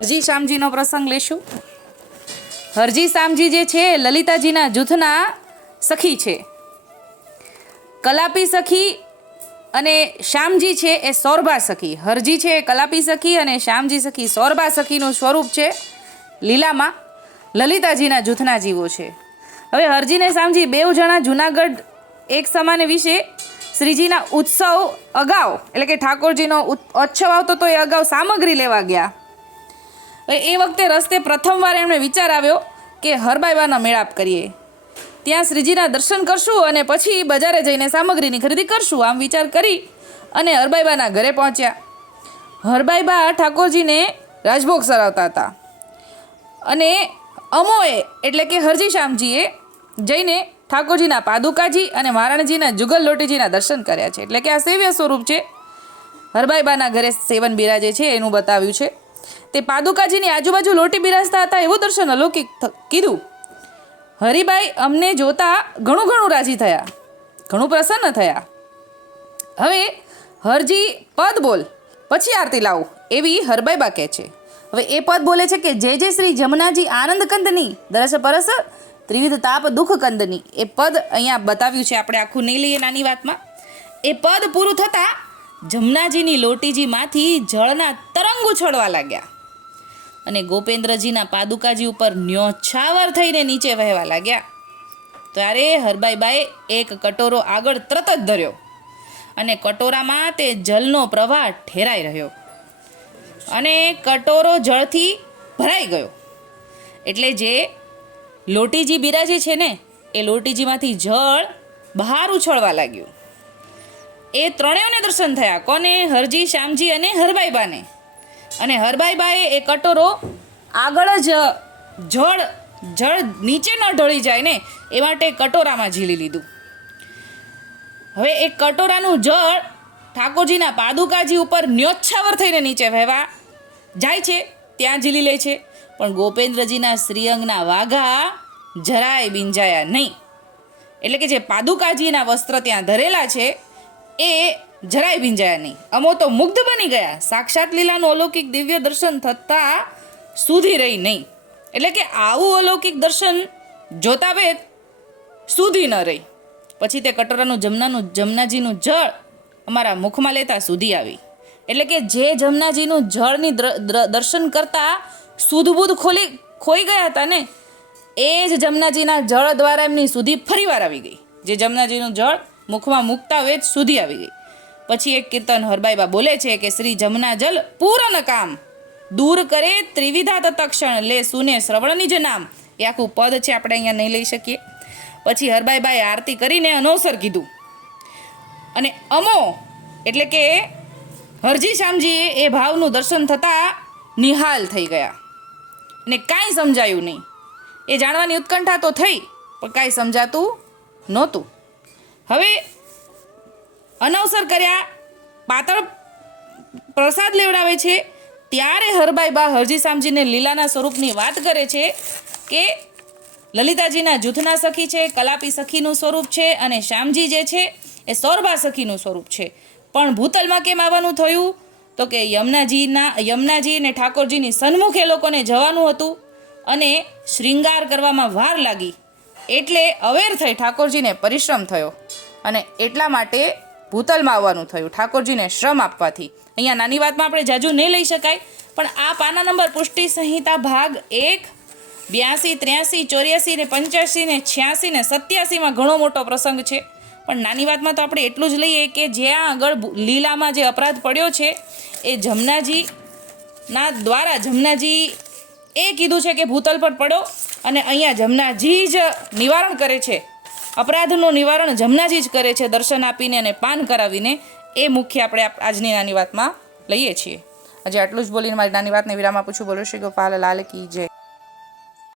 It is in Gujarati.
હરજી શામજીનો પ્રસંગ લેશું. હરજી શામજી જે છે, લલિતાજીના જૂથના સખી છે. કલાપી સખી અને શ્યામજી છે એ સૌરભા સખી. હરજી છે એ કલાપી સખી અને શ્યામજી સખી સૌરભા સખીનું સ્વરૂપ છે લીલામાં. લલિતાજીના જૂથના જીવો છે. હવે હરજીને શામજી શ્યામજી બેઉ જણા જુનાગઢ એક સમાન વિશે શ્રીજીના ઉત્સવ અગાઉ, એટલે કે ઠાકોરજીનો ઉત- ઉત્સવ આવતો તો એ અગાઉ સામગ્રી લેવા ગયા. એ વખતે રસ્તે પ્રથમવાર એમણે વિચાર આવ્યો કે હરબાઈબાના મેળાપ કરીએ. ત્યાં શ્રીજીના દર્શન કરશું અને પછી બજારે જઈને સામગ્રીની ખરીદી કરશું આમ વિચાર કરી અને હરબાઈબાના ઘરે પહોંચ્યા. હરબાઈબા ઠાકોરજીને રાજભોગ સરાવતા હતા. અને અમોએ એટલે કે હરજી શ્યામજીએ જઈને ઠાકોરજીના પાદુકાજી અને મહારાણજીના જુગલ લોટીજીના દર્શન કર્યા છે. એટલે કે આ સેવ્ય સ્વરૂપ છે. હરબાઈબાના ઘરે સેવન બિરાજે છે, એનું બતાવ્યું છે. તે પાદુકાજીની આજુબાજુ લોટી બિરાજતા હતા એવું દર્શન અલૌકિક કીધું. હરિભાઈ અમને જોતા ઘણું ઘણું રાજી થયા. ઘણું પ્રસન્ન થયા. હવે હરજી પદ બોલ, પછી આરતી લાવું, એવી હરબાઈબા કહે છે. હવે એ પદ બોલે છે કે જે જે શ્રી જમનાજી આનંદ કંદની, દરસ પરસ ત્રિવિધ તાપ દુઃખ કંદની, એ પદ અહીંયા બતાવ્યું છે આપણે આખું નહીં લઈએ નાની વાતમાં. એ પદ પૂરું થતાં જમનાજીની લોટીજીમાંથી જળના તરંગ ઉછળવા લાગ્યા. અને ગોપેન્દ્રજીના પાદુકાજી ઉપર ન્યોછાવર થઈને નીચે વહેવા લાગ્યા. ત્યારે હરબાઈબાએ એક કટોરો આગળ તરત જ ધર્યો અને કટોરામાં તે જલનો પ્રવાહ ઠેરાઈ રહ્યો. અને કટોરો જળથી ભરાઈ ગયો. એટલે જે લોટીજી બિરાજે છે ને, એ લોટીજીમાંથી જળ બહાર ઉછળવા લાગ્યું. એ ત્રણેયને દર્શન થયા. કોને? હરજી, શ્યામજી અને હરબાઈબાને. અને હરબાઈબાએ એ કટોરો આગળ જ જળ જળ નીચે ન ઢળી જાય ને, એ માટે કટોરામાં ઝીલી લીધું. હવે એ કટોરાનું જળ ઠાકોરજીના પાદુકાજી ઉપર ન્યોચ્છાવર થઈને નીચે વહેવા જાય છે, ત્યાં ઝીલી લે છે. પણ ગોપેન્દ્રજીના શ્રીઅંગના વાઘા જરાય બિંજાયા નહીં. એટલે કે જે પાદુકાજીના વસ્ત્ર ત્યાં ધરેલા છે એ જરાય ભીંજાયા નહીં. અમો તો મુગ્ધ બની ગયા. સાક્ષાત લીલાનું અલૌકિક દિવ્ય દર્શન થતાં સુધી રહી નહીં. એટલે કે આવું અલૌકિક દર્શન જોતા વેદ સુધી ન રહી. પછી તે કટોરાનું જમનાનું, જમનાજીનું જળ અમારા મુખમાં લેતા સુધી આવી. એટલે કે જે જમનાજીનું જળની દ્ર- દ્ર- દર્શન કરતા સુધબુધ ખોલી, ખોઈ ગયા હતા ને, એ જ જમનાજીના જળ દ્વારા એમની સુધી ફરીવાર આવી ગઈ. જે જમનાજીનું જળ મુખમાં મૂકતા વેદ સુધી આવી ગઈ. પછી એક કીર્તન હરબાઈબા બોલે છે કે શ્રી જમના જલ પૂરન કામ. દૂર કરે ત્રિવિધા તત્ક્ષણ. લે સુને શ્રવણની જ નામ. એ આખું પદ છે આપણે અહીંયા નહીં લઈ શકીએ. પછી હરબાઈબાએ આરતી કરીને અનોસર કીધું. અને અમો એટલે કે હરજી શ્યામજીએ એ ભાવનું દર્શન થતાં નિહાલ થઈ ગયા. ને કાંઈ સમજાયું નહીં. એ જાણવાની ઉત્કંઠા તો થઈ, પણ કાંઈ સમજાતું નહોતું. હવે અનવસર કર્યા, પાતળ પ્રસાદ લેવડાવે છે. ત્યારે હરભાઈ બા હરજી સામજીને લીલાના સ્વરૂપની વાત કરે છે કે, લલિતાજીના જૂથના સખી છે, કલાપી સખીનું સ્વરૂપ છે અને શ્યામજી જે છે એ સૌરભા સખીનું સ્વરૂપ છે. પણ ભૂતલમાં કેમ આવવાનું થયું? તો કે યમુનાજીના, યમુનાજી અને ઠાકોરજીની સન્મુખ એ લોકોને જવાનું હતું અને શ્રૃંગાર કરવામાં વાર લાગી. એટલે અવેર થઈ ઠાકોરજીને પરિશ્રમ થયો. અને એટલા માટે ભૂતલમાં આવવાનું થયું, ઠાકોરજીને શ્રમ આપવાથી. અહીંયા નાની વાતમાં આપણે જાજુ નહીં લઈ શકાય, પણ આ પાના નંબર પુષ્ટિ સંહિતા ભાગ એક, બ્યાસી, ત્ર્યાસી, ચોર્યાસી ને પંચ્યાસી ને છ્યાસી ને સત્યાસીમાં ઘણો મોટો પ્રસંગ છે. પણ નાની વાતમાં તો આપણે એટલું જ લઈએ કે જ્યાં આગળ લીલામાં જે અપરાધ પડ્યો છે, એ જમનાજી ના દ્વારા, જમનાજી એ કીધું છે કે ભૂતલ પર પડો. અને અહીંયા જમનાજી જ નિવારણ કરે છે. અપરાધનું નિવારણ જમનાજી જ કરે છે દર્શન આપીને અને પાન કરાવીને. એ મુખ્ય આપણે આપ- આજની નાની વાતમાં લઈએ છીએ. આજે આટલું જ બોલીને મારી નાની વાતને વિરામ આપું છું. બોલો શ્રી ગોપાલ, લાલ કી જય.